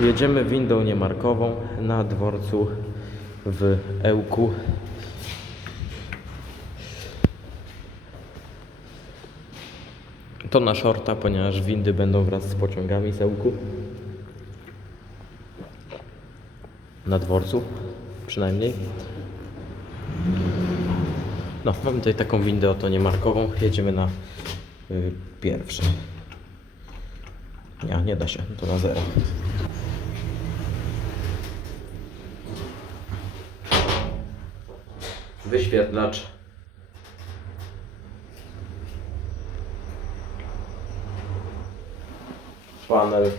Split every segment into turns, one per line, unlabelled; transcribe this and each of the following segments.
Jedziemy windą niemarkową na dworcu w Ełku. To na shorta, ponieważ windy będą wraz z pociągami z Ełku. Na dworcu, przynajmniej. No, mamy tutaj taką windę oto niemarkową. Jedziemy na y, pierwsze. Nie, nie da się, to na zero. Wyświetlacz. Panel.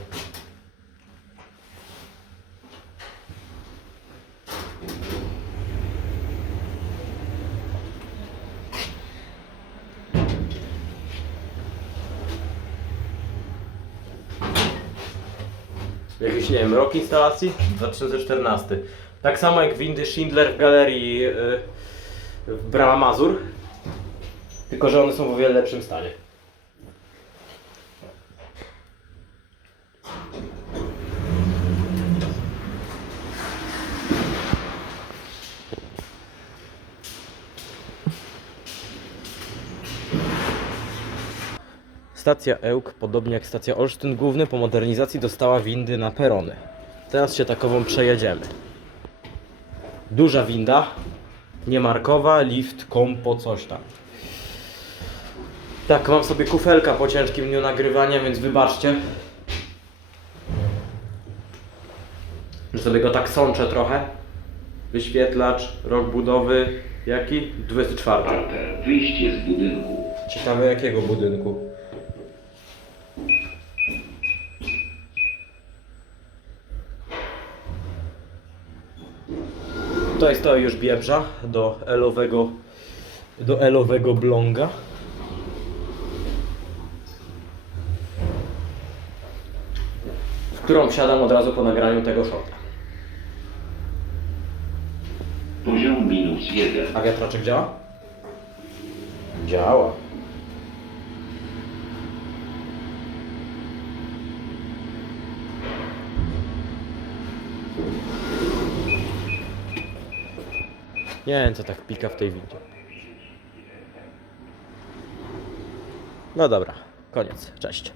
Jakiś, nie wiem, rok instalacji? 2014. Tak samo jak windy Schindler w galerii yy, w Brama Mazur. Tylko, że one są w o wiele lepszym stanie. Stacja Ełk, podobnie jak stacja Olsztyn Główny, po modernizacji dostała windy na perony. Teraz się takową przejedziemy. Duża winda, niemarkowa, lift, kompo, coś tam. Tak, mam sobie kufelka po ciężkim dniu nagrywania, więc wybaczcie. Że sobie go tak sączę trochę. Wyświetlacz, rok budowy, jaki? 24.
Parter, wyjście z budynku.
Ciekawe jakiego budynku. Tutaj stoi już biebrza do elowego, do elowego blonga. W którą wsiadam od razu po nagraniu tego shorta.
Poziom minus jeden.
A wiatraczek działa? Działa. Nie wiem co tak pika w tej windzie. No dobra, koniec. Cześć.